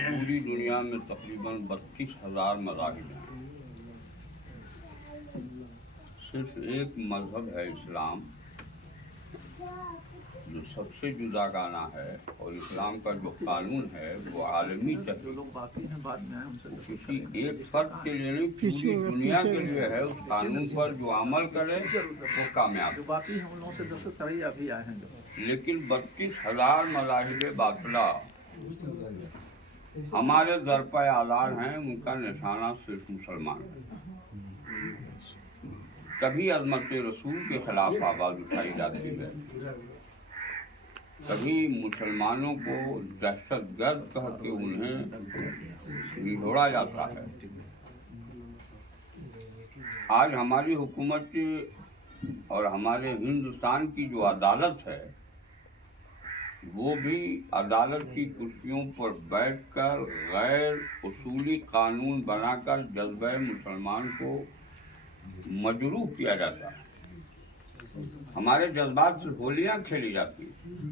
پوری دنیا میں تقریباً 32,000 مذاہب ہیں. صرف ایک مذہب ہے اسلام جو سب سے جداگانہ ہے، اور اسلام کا جو قانون ہے وہ عالمی چاہیے. کسی ایک فرد کے لیے نہیں، پوری دنیا کے لیے ہے. اس قانون پر جو عمل کرے وہ کامیاب. لیکن 32,000 مذاہب باطلہ ہمارے درپے آزاد ہیں، ان کا نشانہ صرف مسلمان ہے. کبھی عظمت رسول کے خلاف آواز اٹھائی جاتی ہے، کبھی مسلمانوں کو دہشت گرد کہہ کے انہیں نڈھوڑا جاتا ہے. آج ہماری حکومت اور ہمارے ہندوستان کی جو عدالت ہے وہ بھی عدالت کی کرسیوں پر بیٹھ کر غیر اصولی قانون بنا کر جذبہ مسلمان کو مجروح کیا جاتا ہے. ہمارے جذبات سے ہولیاں کھیلی جاتی ہیں.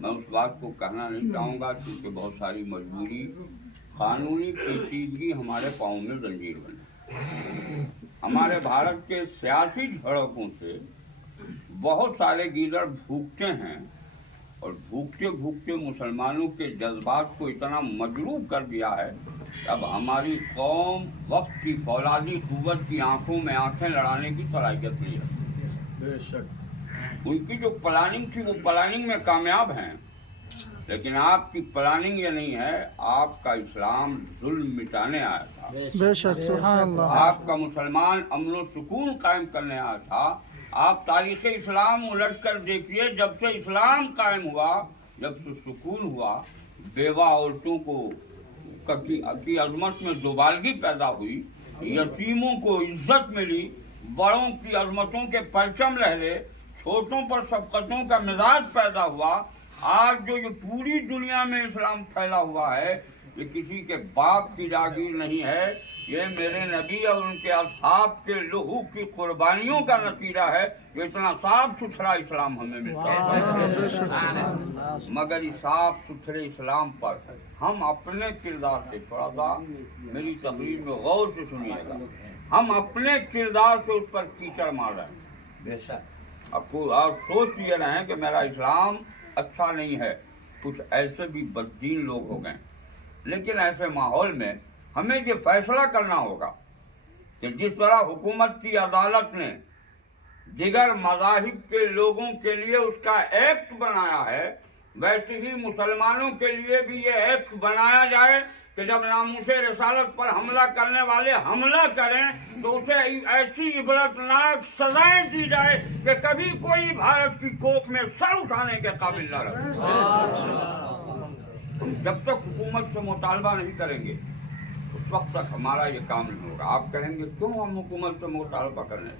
میں اس بات کو کہنا نہیں چاہوں گا کیونکہ بہت ساری مجبوری، قانونی پیچیدگی ہمارے پاؤں میں زنجیر بنے. ہمارے بھارت کے سیاسی جھڑپوں سے بہت سارے گیدڑ بھوکتے ہیں، اور بھوکتے بھوکتے مسلمانوں کے جذبات کو اتنا مجروح کر دیا ہے کہ اب ہماری قوم وقت کی فولادی قوت کی آنکھوں میں آنکھیں لڑانے کی صلاحیت نہیں ہے. بے شک ان کی جو پلاننگ تھی وہ پلاننگ میں کامیاب ہیں، لیکن آپ کی پلاننگ یہ نہیں ہے. آپ کا اسلام ظلم مٹانے آیا تھا. بے شک سبحان اللہ. آپ کا مسلمان امن و سکون قائم کرنے آیا تھا. آپ تاریخ اسلام الٹ کر دیکھیے، جب سے اسلام قائم ہوا، جب سے سکون ہوا، بیوہ عورتوں کو کی عظمت میں دوبالگی پیدا ہوئی، یتیموں کو عزت ملی، بڑوں کی عظمتوں کے پرچم لہرے، چھوٹوں پر شفقتوں کا مزاج پیدا ہوا. آج جو یہ پوری دنیا میں اسلام پھیلا ہوا ہے، یہ کسی کے باپ کی جاگیر نہیں ہے. یہ میرے نبی اور ان کے اصحاب کے لہو کی قربانیوں کا نتیجہ ہے. یہ اتنا صاف ستھرا اسلام ہمیں ملتا ہے. مگر اس صاف ستھرے اسلام پر ہم اپنے کردار سے، تھوڑا سا میری تقریر میں غور سے سنیے گا، ہم اپنے کردار سے اس پر کیچڑ مار رہے ہیں. بے شک اور سوچ یہ رہے ہیں کہ میرا اسلام اچھا نہیں ہے. کچھ ایسے بھی بددین لوگ ہو گئے. لیکن ایسے ماحول میں ہمیں یہ فیصلہ کرنا ہوگا کہ جس طرح حکومت کی عدالت نے دیگر مذاہب کے لوگوں کے لیے اس کا ایکٹ بنایا ہے، ویسے ہی مسلمانوں کے لیے بھی یہ ایکٹ بنایا جائے کہ جب ناموس رسالت پر حملہ کرنے والے حملہ کریں تو اسے ایسی عبرتناک سزائیں دی جائے کہ کبھی کوئی بھارت کی کوکھ میں سر اٹھانے کے قابل نہ رہے. جب تک حکومت سے مطالبہ نہیں کریں گے اس وقت تک ہمارا یہ کام نہیں ہوگا. آپ کہیں گے کیوں ہم حکومت سے مطالبہ کرنے،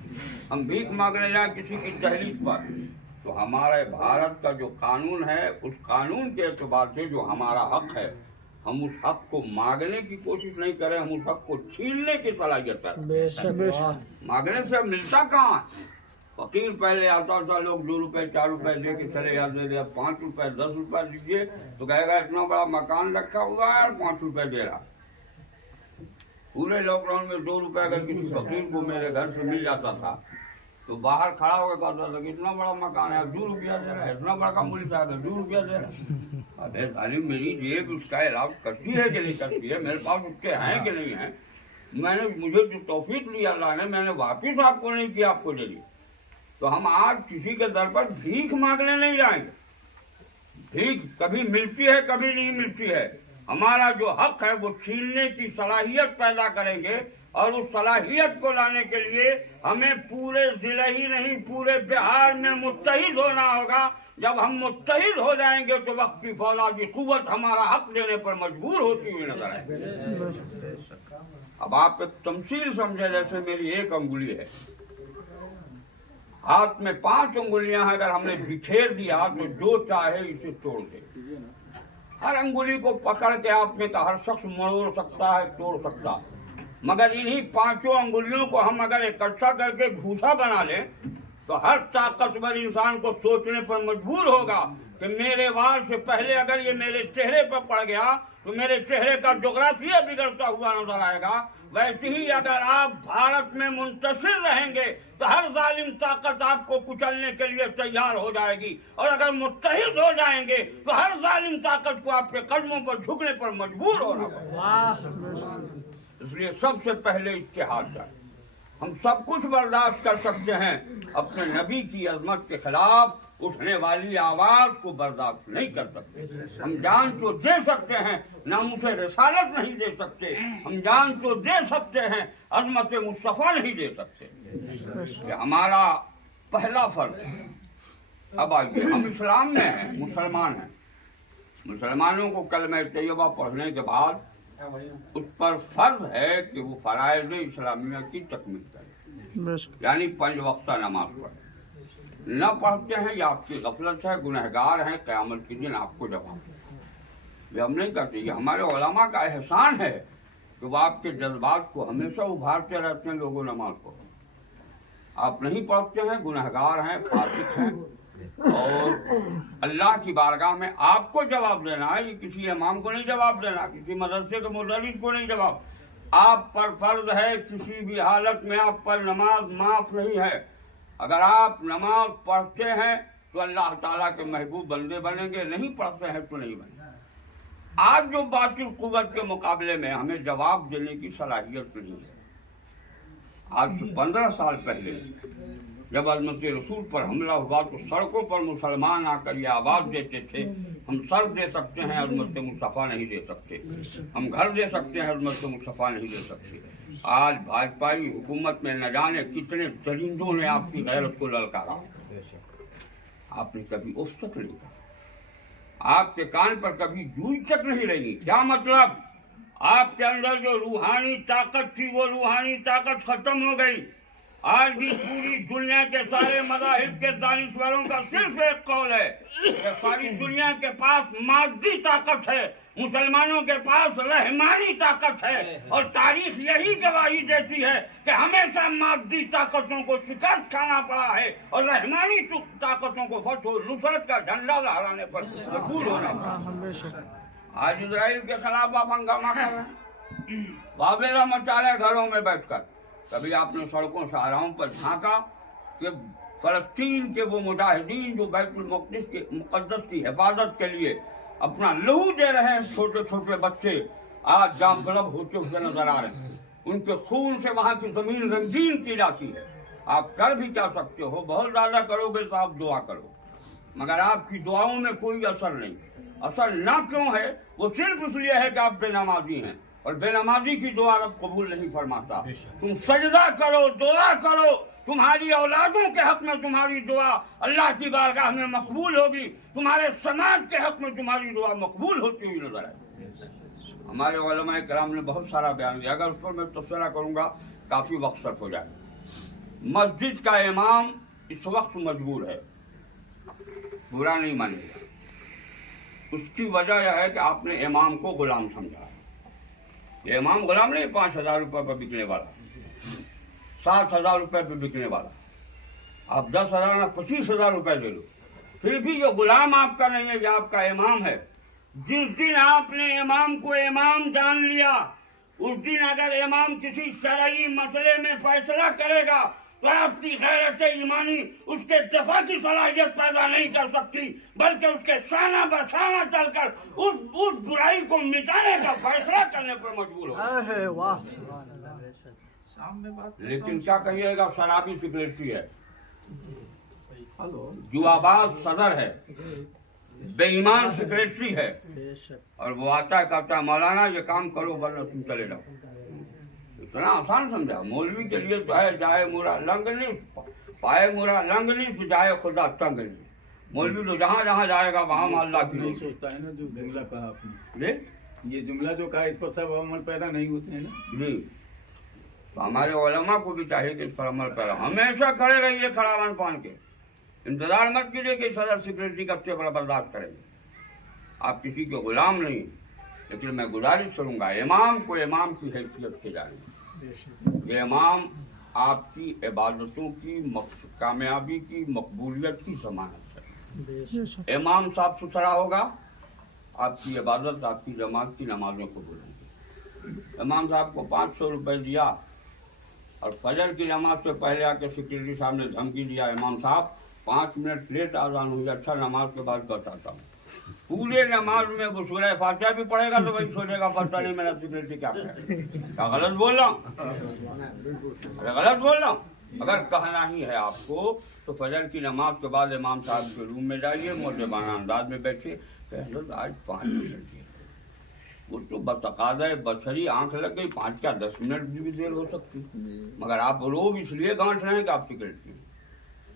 ہم بھیک مانگنے جائیں کسی کی دہلیز پر؟ تو ہمارے بھارت کا جو قانون ہے، اس قانون کے اعتبار سے جو ہمارا حق ہے، ہم اس حق کو مانگنے کی کوشش نہیں کریں، ہم اس حق کو چھیننے کی صلاحیت ہے. مانگنے سے ملتا کہاں ہے؟ فقیر پہلے آتا تھا، لوگ 2 روپے 4 روپے دے کے چلے جاتے تھے. اب 5 روپے 10 روپے دیجیے تو کہے گا اتنا بڑا مکان رکھا ہوا ہے اور 5 روپے دے رہا. پورے لاک ڈاؤن میں 2 روپے اگر کسی فقیر کو میرے گھر سے مل جاتا تھا تو باہر کھڑا ہو کے کہتا تھا کہ اتنا بڑا مکان ہے 2 روپیہ دے رہا ہے، اتنا بڑا کا ملک ہے 2 روپیہ دے رہا ہے. ابے تعلیم میری جیب اس کا علاج کرتی ہے کہ نہیں کرتی ہے، میرے پاس اس کے ہیں کہ نہیں ہیں. مجھے جو توفیق لی اللہ نے، میں نے واپس آپ کو نہیں کیا، آپ کو دے دی. تو ہم آج کسی کے در پر بھیک مانگنے نہیں جائیں گے. بھیک کبھی ملتی ہے کبھی نہیں ملتی ہے. ہمارا جو حق ہے وہ چھیننے کی صلاحیت پیدا کریں گے، اور اس صلاحیت کو لانے کے لیے ہمیں پورے ضلع ہی نہیں پورے بہار میں متحد ہونا ہوگا. جب ہم متحد ہو جائیں گے تو وقت کی فولادی قوت ہمارا حق دینے پر مجبور ہوتی ہوئی نظر آئے گی. اب آپ ایک تمثیل سمجھے، جیسے میری 1 انگلی ہے، ہاتھ میں 5 انگلیاں ہیں، اگر ہم نے بکھیر دیا تو جو چاہے اسے توڑ دے. ہر انگلی کو پکڑ کے آپ میں کا ہر شخص مروڑ سکتا ہے، توڑ سکتا. मगर इन्हीं 5 अंगुलियों को हम अगर इकट्ठा करके घूसा बना लें तो हर ताकतवर इंसान को सोचने पर मजबूर होगा कि मेरे वार से पहले अगर ये मेरे चेहरे पर पड़ गया तो मेरे चेहरे का जोग्राफिया बिगड़ता हुआ नजर आएगा। वैसे ही अगर आप भारत में मुंतशिर रहेंगे तो हर जालिम ताकत आपको कुचलने के लिए तैयार हो जाएगी, और अगर मुत्तहिद हो जाएंगे तो हर जालिम ताकत को आपके कदमों पर झुकने पर मजबूर होना पड़ेगा। इसलिए सबसे पहले इत्तेहाद करें। हम सब कुछ बर्दाश्त कर सकते हैं, अपने नबी की अजमत के खिलाफ उठने वाली आवाज को बर्दाश्त नहीं कर सकते। हम जान तो दे सकते हैं, नामुसे रिसालत नहीं दे सकते। हम जान तो दे सकते हैं, अजमत मुस्तफा नहीं दे सकते। ये हमारा पहला फर्ज है। अब आइए, हम इस्लाम में हैं, मुसलमान हैं। मुसलमानों को कलमा तैयबा पढ़ने के बाद उस पर फर्ज है कि वो फराइज़ इस्लामिया की तकमील करें, यानी 5 वक्ता नमाज पढ़े। न पढ़ते हैं या आपकी गफलत है, गुनहगार हैं, क़यामत के दिन आपको जवाब दें। ये हम नहीं करते। ये हमारे उलमा का एहसान है कि वो आपके जज्बात को हमेशा उभारते रहते हैं। लोगों नमाज पढ़ो, आप नहीं पढ़ते हैं, गुनहगार हैं, फासिक हैं, और अल्लाह की बारगाह में आपको जवाब देना है। ये किसी इमाम को नहीं जवाब देना, किसी मदरसे के मुदर्रिस को नहीं जवाब। आप पर फर्ज है, किसी भी हालत में आप पर नमाज माफ नहीं है। अगर आप नमाज पढ़ते हैं तो अल्लाह ताला के महबूब बंदे बनेंगे, नहीं पढ़ते हैं तो नहीं बनेंगे। आज जो बातिल कुव्वत के मुकाबले में हमें जवाब देने की सलाहियत नहीं है। आज से 15 साल पहले जब अज़मत रसूल पर हमला हुआ तो सड़कों पर मुसलमान आकर ये आवाज़ देते थे, हम सर दे सकते हैं, अज़मत मुस्तफ़ा नहीं दे सकते। हम घर दे सकते हैं, अज़मत मुस्तफ़ा नहीं दे सकते। आज भाजपाई हुकूमत में न जाने कितने दरिंदों ने आपकी गैरत को ललकारा। आपने कभी उस तक नहीं कहा, आपके कान पर कभी जूई तक नहीं लगी। क्या मतलब? आपके अंदर जो रूहानी ताकत थी वो रूहानी ताकत खत्म हो गई। आज भी पूरी दुनिया के सारे मज़ाहिब के दानिश्वरों का सिर्फ एक कौल है कि सारी दुनिया के पास मादी ताकत है, मुसलमानों के पास रहमानी ताकत है। और तारीख यही गवाही देती है कि हमेशा मादी ताकतों को शिकस्त खाना पड़ा है और रहमानी ताकतों को फतह नुसरत का झंडा लहराने पर मजबूर होना पड़ा। आज इजराइल के खिलाफ आप हंगामा कर रहे हैं, वावेला मचा रहे घरों में बैठकर। कभी आपने सड़कों शाहराहों पर झांका कि फलस्तीन के वो मुजाहिदीन जो बैतुल मुक़द्दस की हिफाजत के लिए अपना लहू दे रहे हैं, छोटे छोटे बच्चे आज जाम गलब होते हुए नजर आ रहे हैं। उनके खून से वहाँ की जमीन रंगीन की जाती है। आप कर भी क्या सकते हो? बहुत ज़्यादा करोगे तो आप दुआ करो, मगर आपकी दुआओं में कोई असर नहीं। असर ना क्यों है? वो सिर्फ इसलिए है कि आप बेनमाजी हैं, और बेनमाजी की दुआ रब कबूल नहीं फरमाता। तुम सजदा करो, दुआ करो, तुम्हारी औलादों के हक में तुम्हारी दुआ अल्लाह की बारगाह में मकबूल होगी, तुम्हारे समाज के हक में तुम्हारी दुआ मकबूल होती हुई नजर आएगी। हमारे उलमा किराम ने बहुत सारा बयान दिया, अगर उस पर मैं तबसरा करूँगा काफ़ी वक्त सर्फ हो जाएगा। मस्जिद का इमाम इस वक्त मजबूर है, बुरा नहीं मानेगा। उसकी वजह यह है कि आपने इमाम को गुलाम समझा। ये इमाम गुलाम नहीं, 5,000 रुपये पर बिकने वाला, 7,000 रुपये पर बिकने वाला। आप 10,000 या 25,000 रुपये ले लो, फिर भी ये गुलाम आपका नहीं है, ये आपका इमाम है। जिस दिन आपने इमाम को इमाम जान लिया, उस दिन अगर इमाम किसी शरई मसले में फैसला करेगा तो आपकी गैरत ईमानी उसके दफा की सलाहियत पैदा नहीं कर सकती, बल्कि उसके शाना बशाना चलकर उस बुराई को मिटाने का फैसला करने पर मजबूर होगा। लेकिन क्या कहिएगा, शराबी सिगरेटी है, जुआबाज सदर है, बेईमान सेक्रेटरी है, और वो आता है कहता है मौलाना ये काम करो वरना तुम चले जाओ। इतना आसान समझा। मौलवी के लिए तो है जाए मुरा लंग नहीं, पाए मुरा लंग नहीं तो जाए खुदा तंग नहीं। मौलवी तो जहाँ जहाँ जाएगा वहाँ अल्लाह की नहीं सोचता है ना। जो जुमला कहा आपने, ये जुमला जो कहा, इस पर सब अमल पैदा नहीं होते हैं ना जी। तो हमारे उलमा को भी चाहिए कि इस पर अमल पैदा, हमेशा खड़े रहिए खड़ावन पान के। इंतजार मत कीजिए कि सदर सेक्रेटरी का पर बर्दाश्त करेंगे। आप किसी के गुलाम नहीं, लेकिन मैं गुजारिश करूंगा इमाम को इमाम की हैसियत से जाने। ये इमाम आपकी इबादतों की कामयाबी की मकबूलियत की जमानत है। इमाम साफ सुथरा होगा, आपकी इबादत, आपकी जमात की नमाजों को बोलेंगे। इमाम साहब को 500 रुपये दिया और फजर की नमाज से पहले आके सिक्योरिटी साहब ने धमकी दिया, इमाम साहब 5 मिनट लेट आजान हुई, अच्छा नमाज के बाद बताता हूँ। पूरे नमाज में वो सूरह फातिहा भी पढ़ेगा तो वही सोचेगा पता नहीं मेरा सिक्योरिटी क्या करेगा। क्या गलत बोल रहा हूँ? अरे गलत बोल रहा हूँ? अगर कहना ही है आपको तो फजर की नमाज के बाद इमाम साहब के रूम में जाइए, मोहतरमाना अंदाज में बैठिए, आज 5 मिनट दिए। वो तो बतकादा बछरी आंख लग गई, 5 क्या 10 मिनट भी देर हो सकती, मगर आप लोग इसलिए गांठ रहे हैं कि आप सिक्योरिटी,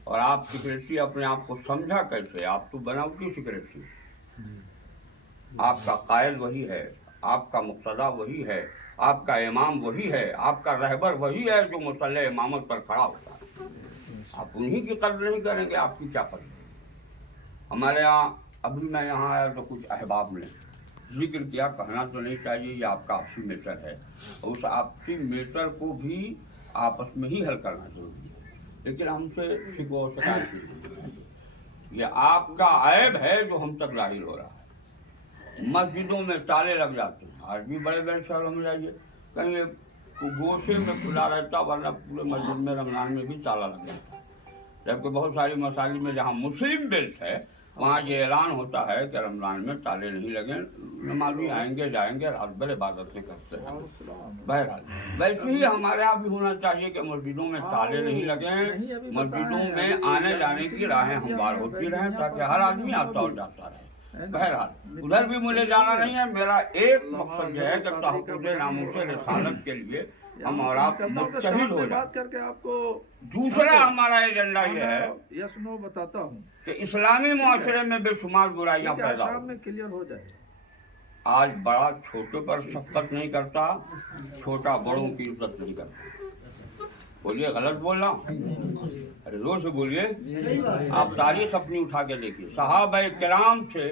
और आप सिक्योरिटी अपने आप को समझा कैसे? आप तो बनावटी सिक्योरिटी। आपका कायल वही है, आपका मुक्तदा वही है, आपका इमाम वही है, आपका रहबर वही है जो मुसल्ले इमामत पर खड़ा होता है। आप उन्हीं की कदर नहीं करेंगे, आपकी क्या कदर? हमारे यहाँ अभी मैं यहाँ आया तो कुछ अहबाब ने जिक्र किया, कहना तो नहीं चाहिए, ये आपका आपसी मैटर है, उस आपसी मैटर को भी आपस में ही हल करना जरूरी है। लेकिन हमसे शिकवा और शिकायत की, ये आपका ऐब है जो हम तक जाहिर हो रहा है। मस्जिदों में ताले लग जाते हैं, आज भी बड़े बड़े शहरों में जाइए, कहीं गोशे में खुला रहता, वरना पूरे मस्जिद में रमजान में भी ताला लग जाता है। जबकि बहुत सारी मसाजिद में जहाँ मुस्लिम बेल्ट है वहाँ ये ऐलान होता है कि रमजान में ताले नहीं लगे, नमाजी आएंगे जाएंगे, रात भर इबादतें करते हैं। बहरहाल वैसे ही हमारे यहाँ भी होना चाहिए कि मस्जिदों में ताले नहीं लगे, मस्जिदों में आने जाने की राहें हमवार होती रहें ताकि हर आदमी आता और जाता रहे। बहरहाल उधर भी मुझे जाना नहीं है, मेरा एक मकसद है कि तहफ़्फ़ुज़ नामूस रिसालत के लिए हम और आप मुत्तहिद हो बात करके आपको दूसरा हमारा एजेंडा ये है यस नो बताता हूँ कि इस्लामी मुआशरे में बेशुमार बुराइयां पैदा शाम में क्लियर हो जाए। आज बड़ा छोटे पर शफकत नहीं करता, छोटा बड़ों की इज्जत नहीं करता। बोलिए गलत बोल रहा हूँ? अरे जोर से बोलिए। आप तारीख अपनी उठा के देखिए, सहाबा किराम से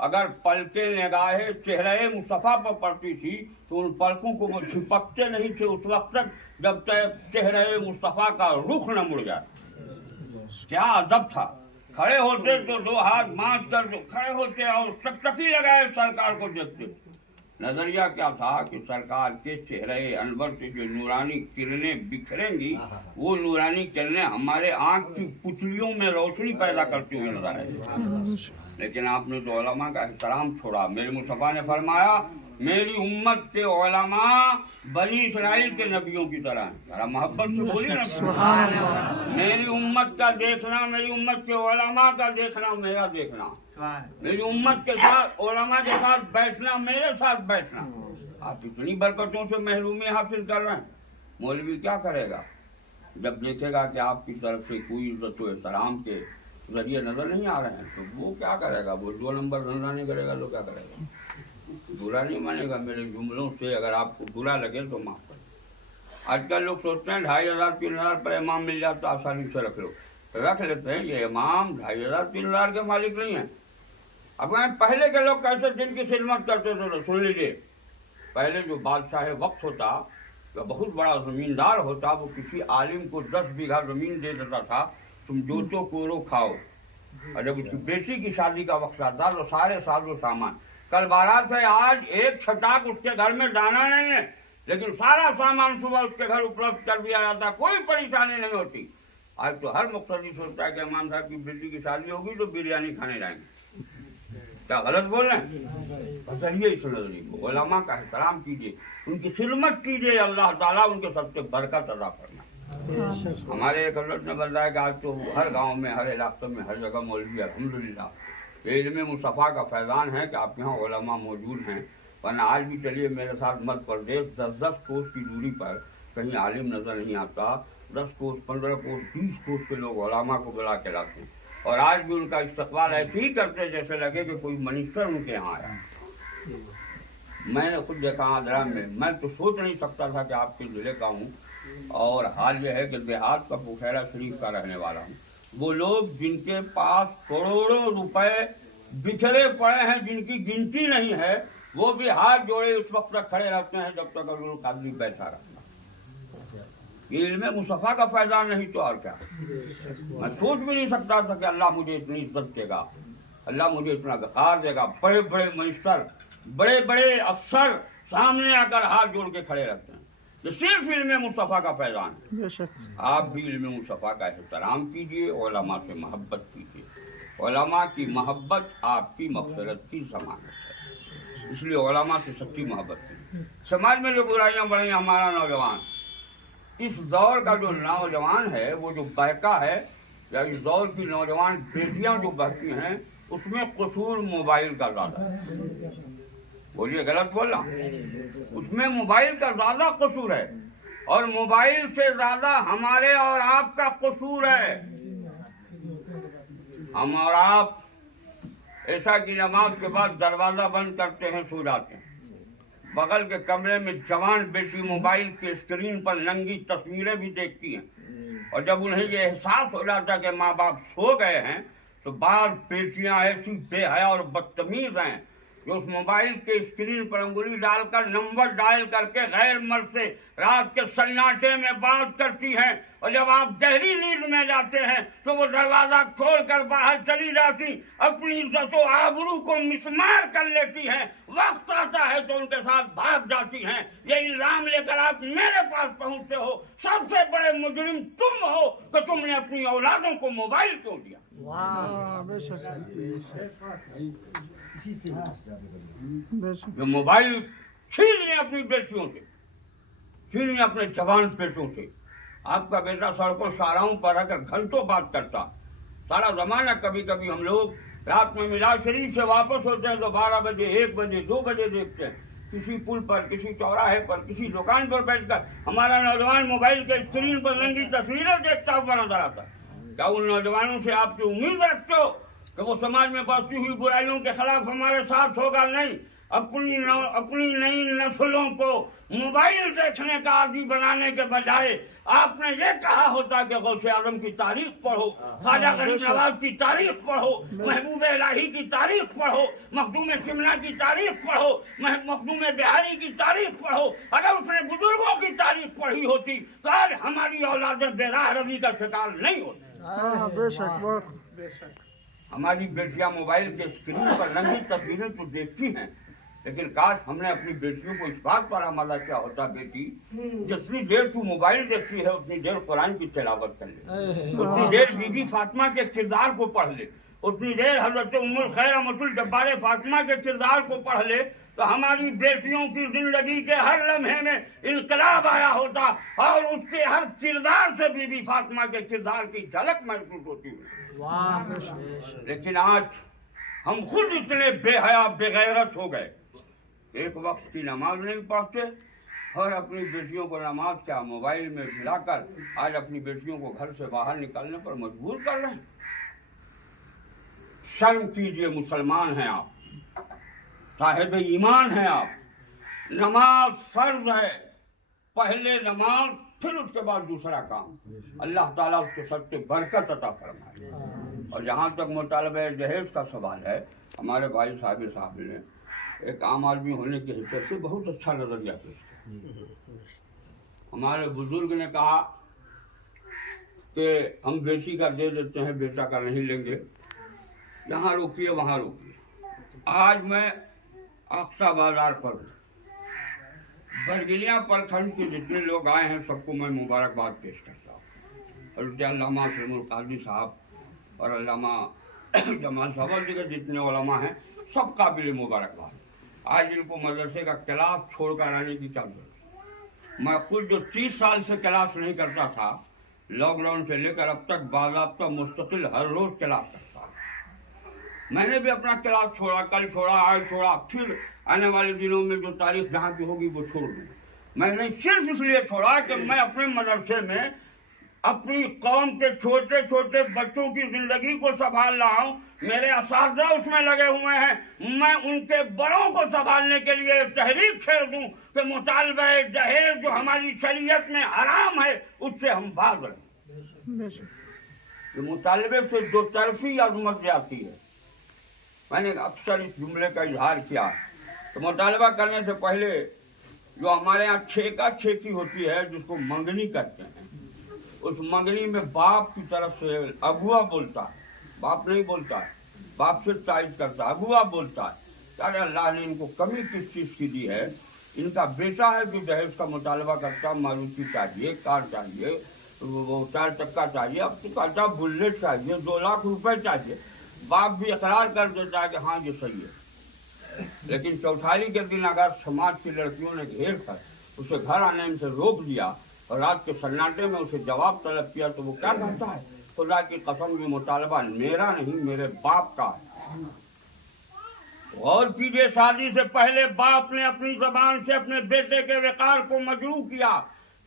अगर पलके निगाहें चेहरे मुस्तफा पर पड़ती थी तो उन पलकों को वो छिपकते नहीं थे उस वक्त तक जब तक चेहरे मुस्तफा का रुख न मुड़ जाए। क्या अदब था, खड़े होते तो 2 हाथ बांध कर तो खड़े होते और टकटकी लगाए सरकार को देखते। नजरिया क्या था कि सरकार के चेहरे अनवर से जो नूरानी किरणें बिखरेंगी वो नूरानी किरणें हमारे आंख की पुतलियों में रोशनी पैदा करती हुई नजर आएगी। लेकिन आपने तो उलमा का एहतराम छोड़ा। मेरे मुस्तफा ने फरमाया मेरी उम्मत के उलमा बनी इस्राइल के नबियों की तरह हैं। जरा मोहब्बत से बोलिए ना। मेरी उम्मत का देखना, मेरी उम्मत के उलमा का देखना, मेरा देखना, मेरी उम्मत के साथ उलमा के साथ बैठना, मेरे साथ बैठना। आप इतनी बरकतों से महरूमी हासिल कर रहे हैं, मौलवी क्या करेगा जब देखेगा कि आपकी तरफ से कोई इज्जत व एहतराम के जरिए नजर नहीं आ रहे हैं? तो वो क्या करेगा? वो 2 नंबर धंधा नहीं करेगा तो क्या करेगा? बुरा नहीं मानेगा। मेरे जुमलों से अगर आपको बुरा लगे तो माफ करें। आजकल लोग सोचते हैं 2500-3000 पर इमाम मिल जाता, आसानी से रख लो, रख लेते हैं। ये इमाम 2500-3000 के मालिक नहीं है। अब पहले के लोग कैसे दिन की खिदमत करते थे तो सुन लीजिए। पहले जो बादशाह वक्त होता, तो बहुत बड़ा जमींदार होता, वो किसी आलिम को 10 बीघा जमीन दे देता था, तुम जो कोरो खाओ। और जब उसकी बेटी की शादी का वक्त आता तो सारे साजो सामान, कल बारात है, आज एक छटाक उसके घर में जाना नहीं है, लेकिन सारा सामान सुबह उसके घर उपलब्ध कर दिया जाता, कोई परेशानी नहीं होती। आज तो हर मुक्तदी सोचता है कि इमाम साहब की बेटी की शादी होगी तो बिरयानी खाने जाएंगे। क्या गलत बोल रहे हैं? चलिए इस नजरिए को उलमा का एहतराम कीजिए, उनकी खिदमत कीजिए, अल्लाह ताला उनके सबसे बरकत अदा करना। हमारे एक हजरत ने बताया कि आज तो हर गांव में, हर इलाके में, हर जगह मौलवी अल्हम्दुलिल्लाह इल्म मुस्तफ़ा का फैज़ान है कि आपके यहाँ उलमा मौजूद हैं। वरना आज भी चलिए मेरे साथ मध्य प्रदेश 10-10 कोस की दूरी पर कहीं आलिम नजर नहीं आता। 10 कोस, 15 कोस, 20 कोस के लोग उलमा को बुला के लाते हैं और आज भी उनका इस्तकबाल ऐसे ही करते जैसे लगे कि कोई मिनिस्टर उनके यहाँ आया। मैंने खुद देखा आगरा में, मैं तो सोच नहीं सकता था कि आपके जिले का हूँ, और हाल यह है कि देहात का बुखेरा शरीफ का रहने वाला हूँ। वो लोग जिनके पास करोड़ों रुपए बिखरे पड़े हैं, जिनकी गिनती नहीं है, वो भी हाथ जोड़े उस वक्त तक खड़े रहते हैं जब तक लोग आदमी बैठा रहता। ये इल्म मुस्तफ़ा का फैजान नहीं तो और क्या। मैं सोच भी नहीं सकता था कि अल्लाह मुझे इतनी इज्जत देगा, अल्लाह मुझे इतना वक़ार देगा। बड़े बड़े मिनिस्टर, बड़े बड़े अफसर सामने आकर हाथ जोड़ के खड़े रहते हैं। ये सिर्फ इल्म मुस्तफ़ा का फैजान है। आप भी इल्म मुस्तफ़ा का एहतराम कीजिए, उलमा से मोहब्बत कीजिए। उलमा की मोहब्बत आपकी मग़फ़िरत की ज़मानत है, इसलिए उलमा से सच्ची मोहब्बत कीजिए। समाज में जो बुराइयाँ बढ़ी, हमारा नौजवान, इस दौर का जो नौजवान है, वो जो बहका है, या इस दौर की नौजवान बेटियां जो बहती हैं, उसमें कसूर मोबाइल का ज़्यादा है। बोलिए गलत बोल रहा हूं? उसमें मोबाइल का ज़्यादा कसूर है, और मोबाइल से ज़्यादा हमारे और आपका कसूर है। हम और आप ऐसा कि नमाज के बाद दरवाज़ा बंद करते हैं, सो जाते हैं। बगल के कमरे में जवान बेटी मोबाइल के स्क्रीन पर नंगी तस्वीरें भी देखती हैं, और जब उन्हें ये एहसास हो जाता है कि माँ बाप सो गए हैं, तो बाज़ बेटियां ऐसी बेहया और बदतमीज हैं जो उस मोबाइल के स्क्रीन पर उंगली डालकर नंबर डायल करके गैर मर्द से रात के सन्नाटे में बात करती हैं, और जब आप गहरी नींद में जाते हैं तो वो दरवाजा खोलकर बाहर चली जाती, अपनी इज्जत व आबरू को मिसमार कर लेती हैं। वक्त आता है तो उनके साथ भाग जाती हैं। ये इल्जाम लेकर आप मेरे पास पहुंचते हो, सबसे बड़े मुजरिम तुम हो कि तुमने अपनी औलादों को मोबाइल क्यों दिया। जो मोबाइल छीन लिया अपनी बेटियों से, छीन लिया अपने जवान बेटों से। आपका बेटा सड़कों शाहराहों पर रहकर घंटों बात करता, सारा जमाना। कभी कभी हम लोग रात में मिलाद शरीफ से वापस होते हैं तो 12 बजे, 1 बजे, 2 बजे देखते हैं, किसी पुल पर, किसी चौराहे पर, किसी दुकान पर बैठकर हमारा नौजवान मोबाइल के स्क्रीन पर नंगी तस्वीरें देखता हुआ नजर आता। क्या उन नौजवानों से आपकी उम्मीद रखते हो कि वो समाज में बढ़ती हुई बुराइयों के खिलाफ हमारे साथ होगा? नहीं। अपनी नई नस्लों को मोबाइल देखने का आदी बनाने के बजाय आपने ये कहा होता कि गौसे आजम की तारीख पढ़ो, ख्वाजा गरीब नवाज की तारीख पढ़ो, महबूब इलाही की तारीख पढ़ो, मखदूम शिमला की तारीख पढ़ो, मखदूम बिहारी की तारीख पढ़ो। अगर उसने बुजुर्गों की तारीख पढ़ी होती तो आज हमारी औलादें बेराह रवि का शिकार नहीं होती। बेशक। हमारी बेटियां मोबाइल के स्क्रीन पर नंगी तस्वीरें तो देखती हैं, लेकिन काश हमने अपनी बेटियों को इस बात पर आमादा किया होता, बेटी जितनी देर तू मोबाइल देखती है उतनी देर कुरान की तिलावत कर ले, उतनी देर बीबी फातिमा के किरदार को पढ़ ले, उतनी देर हजरत उम्मुल खैर अमतुल जब्बार फातिमा के किरदार को पढ़ ले, तो हमारी बेटियों की जिंदगी के हर लम्हे में इनकलाब आया होता, और उसके हर किरदार से बीबी फातिमा के किरदार की झलक महसूस होती हुई। लेकिन आज हम खुद इतने बेहया बेगैरत हो गए, एक वक्त की नमाज नहीं पढ़ते और अपनी बेटियों को नमाज क्या मोबाइल में मिलाकर आज अपनी बेटियों को घर से बाहर निकलने पर मजबूर कर रहे हैं। शर्म कीजिए, मुसलमान हैं आप, साहिब ईमान हैं आप। नमाज फर्ज है, पहले नमाज फिर उसके बाद दूसरा काम। अल्लाह ताला उसके सर पे बरकत अता फरमाए। और जहाँ तक मुतालबे जहेज का सवाल है, हमारे भाई साहब ने एक आम आदमी होने की हैसियत से बहुत अच्छा नजरिया पेश किया। हमारे बुजुर्ग ने कहा कि हम बेटी का दे देते हैं, बेटा का नहीं लेंगे, यहाँ रोकिए वहाँ रोकिए। आज मैं अक्सा बाजार पर बरगिलिया प्रखंड के जितने लोग आए हैं सबको मैं मुबारकबाद पेश करता हूँ। और अल्लामा सलीमुल काजी साहब और अल्लामा जमाल साहब के जितने उलमा हैं सब काबिल मुबारकबाद। आज इनको मदरसे का क्लास छोड़कर आने की क्या जरूरत। मैं खुद जो 30 साल से क्लास नहीं करता था, लॉकडाउन से लेकर अब तक बाज़ाब्ता मुस्तकिल हर रोज़ क्लास करता हूँ। मैंने भी अपना क्लास छोड़ा, कल छोड़ा, आज छोड़ा, फिर आने वाले दिनों में जो तारीख जहाँ की होगी वो छोड़ दूँ। मैंने सिर्फ इसलिए छोड़ा कि मैं अपने मदरसे में अपनी कौम के छोटे छोटे बच्चों की जिंदगी को संभाल रहा हूँ। मेरे असातिज़ा उसमें लगे हुए हैं। मैं उनके बड़ों को संभालने के लिए तहरीक छेड़ दूँ कि मुतालबा दहेज जो हमारी शरीयत में हराम है उससे हम भाग रहे। मुतालबे से दो तरफी अजमत जाती है। मैंने अक्सर इस जुमले का इजहार किया तो मुतालबा करने से पहले जो हमारे यहाँ छेका छेकी होती है जिसको मंगनी करते हैं, उस मंगनी में बाप की तरफ से अगुआ बोलता है, बाप नहीं बोलता है, बाप से ताइज करता है, अगुआ बोलता है। अरे अल्लाह ने इनको कमी किस चीज़ की दी है? इनका बेटा है जो दहेज का मुतालबा करता, मारुति चाहिए, कार चाहिए, वो 4 चक्का चाहिए, अब तो कहता बुलेट चाहिए, 2 लाख रुपए चाहिए। बाप भी इकरार कर देता है कि हाँ ये सही है, लेकिन चौठारी के दिन अगर समाज की लड़कियों ने घेर कर उसे घर आने से रोक दिया और रात के सन्नाटे में उसे जवाब तलब किया तो वो क्या कहता है? खुदा की कसम, ये मुतालबा मेरा नहीं मेरे बाप का है। और कीजिए, शादी से पहले बाप ने अपनी जबान से अपने बेटे के विकार को मजरू किया,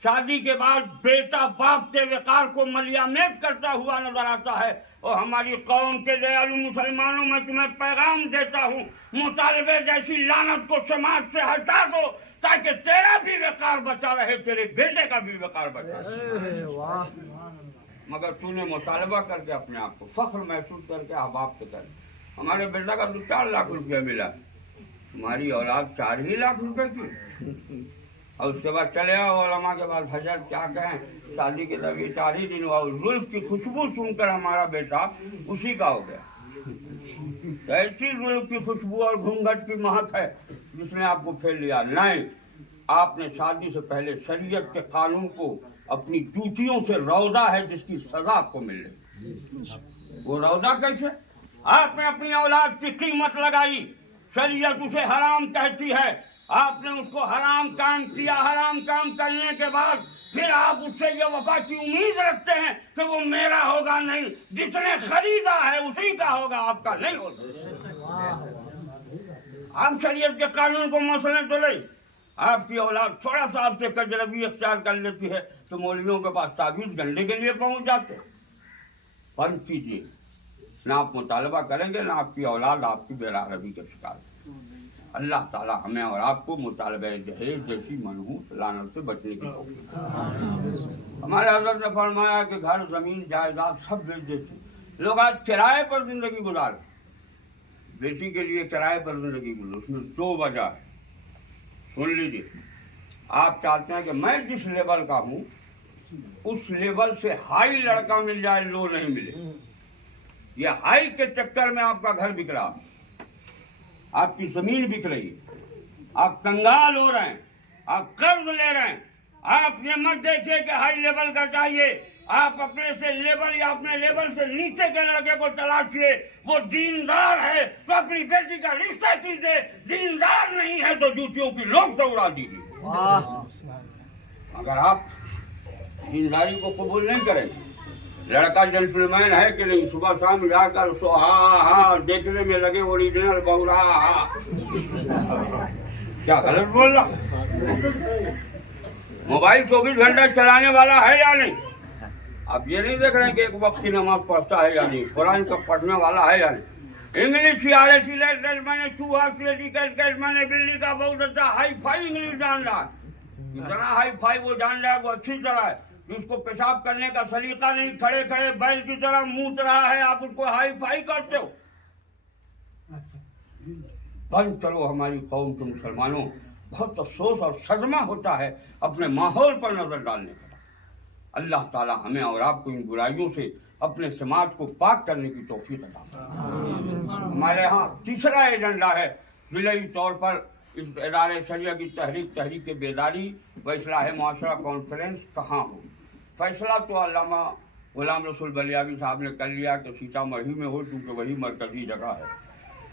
शादी के बाद बेटा बाप के विकार को मलियामेट करता हुआ नजर आता है। और हमारी कौम के दयालु मुसलमानों में तुम्हें पैगाम देता हूँ, मुतालबे जैसी लानत को समाज से हटा दो ताकि तेरा भी विकार बचा रहे, तेरे बेटे का भी विकार बचा रहे। मगर तूने मुतालबा करके अपने आप को फख्र महसूस करके अहबाब से कर, हमारे बेटा का तो 4 लाख रुपया मिला, तुम्हारी औलाद 4 ही लाख रुपए की। और उसके बाद चले आओ उलमा के बाद हजर क्या कहें, शादी के तभी 4 ही दिन हुआ, जुल्फ की खुशबू सुनकर हमारा बेटा उसी का हो गया। ऐसी जुल्फ की खुशबू और घूंघट की महक है जिसने आपको फेर लिया। नहीं, आपने शादी से पहले शरीयत के कानून को अपनी जूतियों से रौदा है जिसकी सजा आपको मिल रही। वो रौदा कैसे? आपने अपनी औलाद की कीमत लगाई, शरीयत उसे हराम कहती है, आपने उसको हराम काम किया, हराम काम करने के बाद फिर आप उससे ये वफा की उम्मीद रखते हैं कि वो मेरा होगा। नहीं, जिसने खरीदा है उसी का होगा, आपका नहीं होगा। आप शरीयत के कानून को मसले तो नहीं, आपकी औलाद थोड़ा सा आपसे कजरबी अख्तियार कर लेती है तो मौलवियों के पास ताबीज गंडे के लिए पहुंच जाते। बंद कीजिए, ना आप मुतालबा करेंगे ना आपकी औलाद आपकी बेरारबी के शिकार। अल्लाह ताला हमें और आपको मुतालबे दहेज जैसी मनहूस लानत से बचने की तौफीक। हमारे हज़रत ने फरमाया कि घर जमीन जायदाद सब बेच देते, लोग आज किराए पर जिंदगी गुजार, बेटी के लिए किराए पर जिंदगी गुजार। उसमें 2 वजह है, सुन लीजिए। आप चाहते हैं कि मैं जिस लेवल का हूँ उस लेवल से हाई लड़का मिल जाए, लो नहीं मिले। ये हाई के चक्कर में आपका घर बिक रहा, आपकी जमीन बिक रही है, आप कंगाल हो रहे हैं, आप कर्ज ले रहे हैं। आप ये मत देखिए कि हाई लेवल का चाहिए, आप अपने से लेवल या अपने लेवल से नीचे के लड़के को तलाशिए। वो दीनदार है तो अपनी बेटी का रिश्ता कीजिए, दीनदार नहीं है तो जूतियों की नोक से उड़ा दीजिए। अगर आप दीनदारी को कबूल नहीं करेंगे, लड़का जेंटलमैन है कि नहीं, सुबह शाम जाकर उसको हाँ देखने में लगे ओरिजिनल बहुरा, क्या गलत बोल रहा? मोबाइल 24 घंटा चलाने वाला है या नहीं? आप ये नहीं देख रहे हैं कि एक वक्त की नमाज पढ़ता है या नहीं, कुरान का पढ़ने वाला है या नहीं। इंग्लिश मैंने चूहा मैंने बिल्ली का बहुत अच्छा हाई फाई इंग्लिश जान रहा है, इतना हाई फाई वो जान रहा है, वो अच्छी तरह है। उसको पेशाब करने का सलीका नहीं, खड़े खड़े बैल की तरह मूत रहा है, आप उसको हाई फाई करते हो। बंद करो। हमारी कौम के मुसलमानों, बहुत अफसोस और सदमा होता है अपने माहौल पर नजर डालने का। अल्लाह ताला हमें और आपको इन बुराइयों से अपने समाज को पाक करने की तौफीक अता फरमाए। हमारे यहाँ तीसरा एजेंडा है जिले तौर पर इस इदारे शरिया की तहरीक बेदारी व इस्लाह मुआशरा कॉन्फ्रेंस कहाँ हो। फैसला तो अल्लामा गुलाम रसूल बलियावी साहब ने कर लिया कि सीतामढ़ी में हो, क्योंकि वही मरकजी जगह है।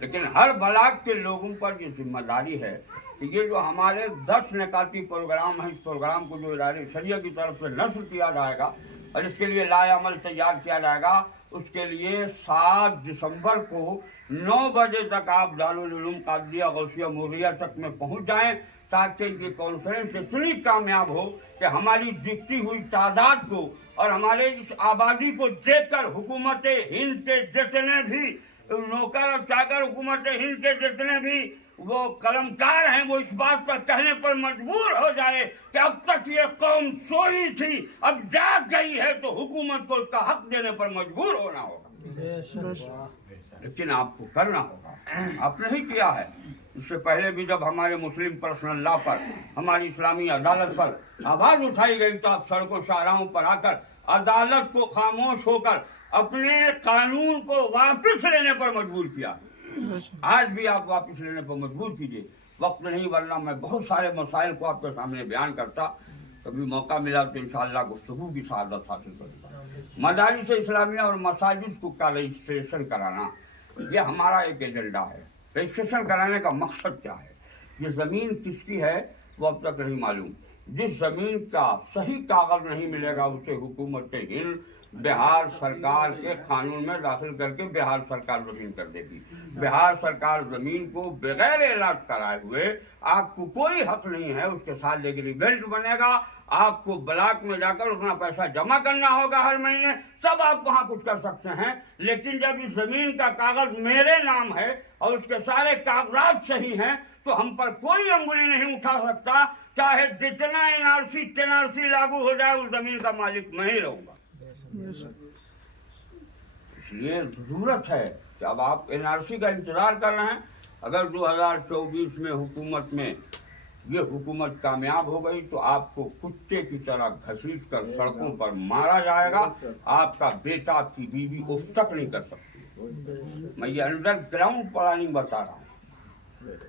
लेकिन हर ब्लॉक के लोगों पर ये जिम्मेदारी है कि ये जो हमारे 10 निकाती प्रोग्राम हैं, इस प्रोग्राम को जो इदारे शरिया की तरफ से नस्ल किया जाएगा और इसके लिए लाएअमल तैयार किया जाएगा, उसके लिए 7 दिसंबर को 9 बजे तक आप दारुल उलूम कादिया गौसिया मुर्रिया तक में पहुंच जाएं, ताकि ये कॉन्फ्रेंस इतनी कामयाब हो कि हमारी दिखती हुई तादाद को और हमारे इस आबादी को देखकर हुकूमत हिंद के जितने भी नौकर और चाकर, हुकूमत हिंद के जितने भी वो कलमकार हैं, वो इस बात पर कहने पर मजबूर हो जाए कि अब तक ये कौम सोई थी, अब जाग गई है, तो हुकूमत को उसका हक देने पर मजबूर होना होगा। लेकिन आपको करना होगा, आपने ही किया है। इससे पहले भी जब हमारे मुस्लिम पर्सनल लॉ पर, हमारी इस्लामी अदालत पर आवाज उठाई गई तो आप सड़कों शाहराहों पर आकर अदालत को खामोश होकर अपने कानून को वापस लेने पर मजबूर किया। आज भी आप वापस लेने पर मजबूर कीजिए। वक्त नहीं, वरना मैं बहुत सारे मसाइल को आपके सामने बयान करता। कभी मौका मिला तो इंशाअल्लाह गुफ्तगू की सआदत हासिल करूँगा। मदारिस इस्लामिया और मसाजिद को का रजिस्ट्रेशन कराना, ये हमारा एक एजेंडा है। रजिस्ट्रेशन कराने का मकसद क्या है? ये ज़मीन किसकी है वो अब तक नहीं मालूम। जिस ज़मीन का सही कागज नहीं मिलेगा उसे हुकूमत हिंद बिहार सरकार के कानून में दाखिल करके बिहार सरकार ज़मीन कर देगी। बिहार सरकार ज़मीन को बगैर इलाज कराए हुए, आपको कोई हक नहीं है उसके साथ एग्रीमेंट बनेगा। आपको ब्लॉक में जाकर उतना पैसा जमा करना होगा हर महीने, तब आप वहाँ कुछ कर सकते हैं। लेकिन जब इस जमीन का कागज मेरे नाम है और उसके सारे कागजात सही हैं तो हम पर कोई अंगुली नहीं उठा सकता। चाहे जितना एनआरसी लागू हो जाए, उस जमीन का मालिक मैं ही रहूंगा। इसलिए जरूरत है कि अब आप एनआरसी का इंतजार कर रहे हैं। अगर 2024 में हुकूमत में ये हुकूमत कामयाब हो गई तो आपको कुत्ते की तरह घसीट कर सड़कों पर मारा जाएगा। आपका बेटा, आपकी बीवी उफ तक नहीं कर सकती। मैं ये अंडरग्राउंड प्लानिंग बता रहा हूँ।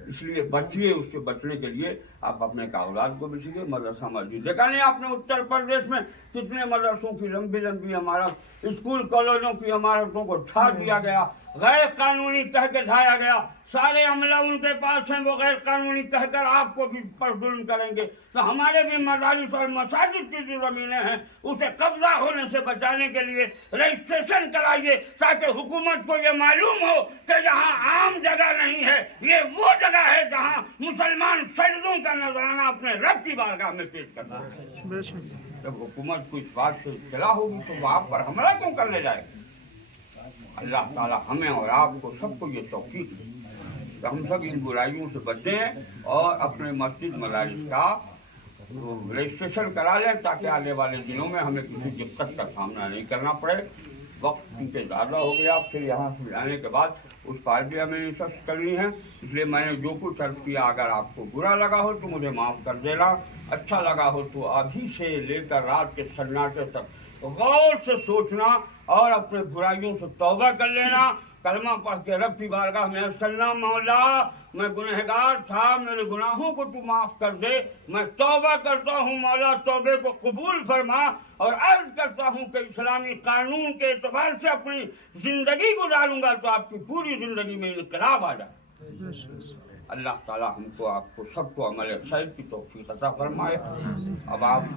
इसलिए बचिए। उससे बचने के लिए आप अपने कागजात को बेचिए। मदरसा मस्जिद देखा नहीं आपने उत्तर प्रदेश में कितने मदरसों की लंबी लंबी इमारत, स्कूल कॉलेजों की इमारतों को ढा दिया गया, गैर कानूनी कह के ढाया गया। सारे अमला उनके पास हैं, वो गैर कानूनी कहकर आपको भी पर जुल्म करेंगे। तो हमारे भी मदारिस और मसाजिद की जो जमीनें हैं उसे कब्जा होने से बचाने के लिए रजिस्ट्रेशन कराइए, ताकि हुकूमत को ये मालूम हो कि जहाँ आम जगह नहीं है, ये वो जगह है जहाँ मुसलमान सजदों का नजराना अपने रब की बारगाह में पेश करता है। जब हुकूमत को इस बात से इत्तला होगी तो वो आप पर हमला क्यों करने जाएगी? अल्लाह ताला हमें और आपको सबको ये तौफीक दे कि हम सब इन बुराइयों से बचें और अपने मस्जिद मदारिस का रजिस्ट्रेशन करा लें, ताकि आने वाले दिनों में हमें किसी दिक्कत का सामना नहीं करना पड़े। वक्त क्योंकि ज़्यादा हो गया, फिर यहाँ से जाने के बाद उस पर भी हमें रिसर्च करनी है। इसलिए मैंने जो कुछ अर्ज किया, अगर आपको बुरा लगा हो तो मुझे माफ़ कर देना, अच्छा लगा हो तो अभी से लेकर रात के सन्नाटे तक गौर से सोचना और अपने बुराइयों से तौबा कर लेना। कलमा पढ़ के रब की बारगाह में अर्ज़ करना, मौला मैं गुनहगार था, मेरे गुनाहों को तू माफ़ कर दे, मैं तौबा करता हूँ मौला, तौबे को कबूल फरमा। और अर्ज करता हूँ कि इस्लामी कानून के एतबार से अपनी ज़िंदगी गुजारूंगा तो आपकी पूरी ज़िंदगी में इनकलाब आ जाए। अल्लाह ताला हमको आपको सबको अमल खैर की तौफीक अता फरमाए। अब आप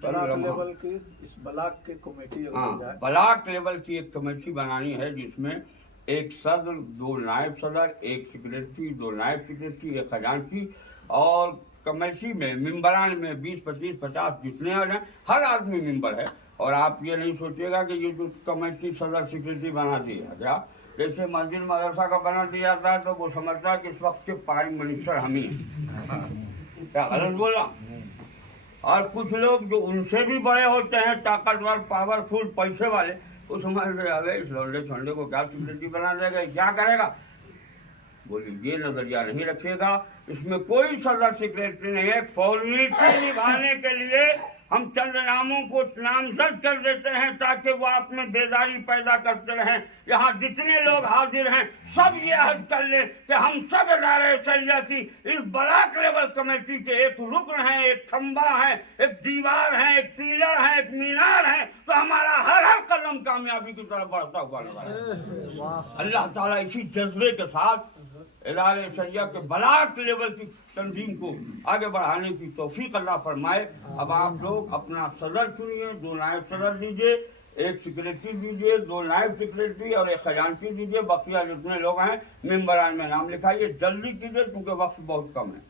ब्लॉक लेवल की इस ब्लॉक की कमेटी, हाँ, ब्लॉक लेवल की एक कमेटी बनानी है जिसमें एक सदर, 2 नायब सदर, 1 सेक्रेटरी, 2 नायब सेक्रेटरी, 1 खजांची, और कमेटी में मेंबरान में 20, 25, 50 जितने आ जाए, हर आदमी मेंबर है। और आप ये नहीं सोचिएगा कि ये जो कमेटी सदर सेक्रेटरी बना दिया गया, जैसे मस्जिद मदरसा का बना दिया जाता है तो वो समझता है कि इस वक्त के प्राइम मिनिस्टर हम ही हैं। क्या गलत बोला? और कुछ लोग जो उनसे भी बड़े होते हैं, ताकतवर, पावरफुल, पैसे वाले, वो समझ रहे अरे इस लौंडे छोंडे को क्या सेक्रेटरी बना देगा, क्या करेगा? बोले ये नजरिया नहीं रखिएगा। इसमें कोई सदर सेक्रेटरी नहीं है। फॉर्मेलिटी निभाने के लिए हम चंद नामों को नामजद कर देते हैं ताकि वो आप में बेदारी पैदा करते रहें। यहाँ जितने लोग हाजिर हैं सब ये हद कर ले कि हम सब इदारे शरिया की इस ब्लॉक लेवल कमेटी के एक रुकन है, एक खंबा है, एक दीवार है, एक पिलर है, एक मीनार है, तो हमारा हर कदम कामयाबी की तरफ बढ़ता हुआ नजर आए। अल्लाह ताला इसी जज्बे के साथ इदारे शरिया के ब्लॉक लेवल की तंजीम को आगे बढ़ाने की तौफीक अल्लाह फरमाए। अब आप लोग अपना सदर चुनिए, 2 नायब सदर दीजिए, 1 सेक्रेटरी दीजिए, 2 नायब सेक्रेटरी और 1 खजांची दीजिए। बकिया जितने लोग हैं मेंबरान में नाम लिखाइए। जल्दी कीजिए क्योंकि वक्त बहुत कम है।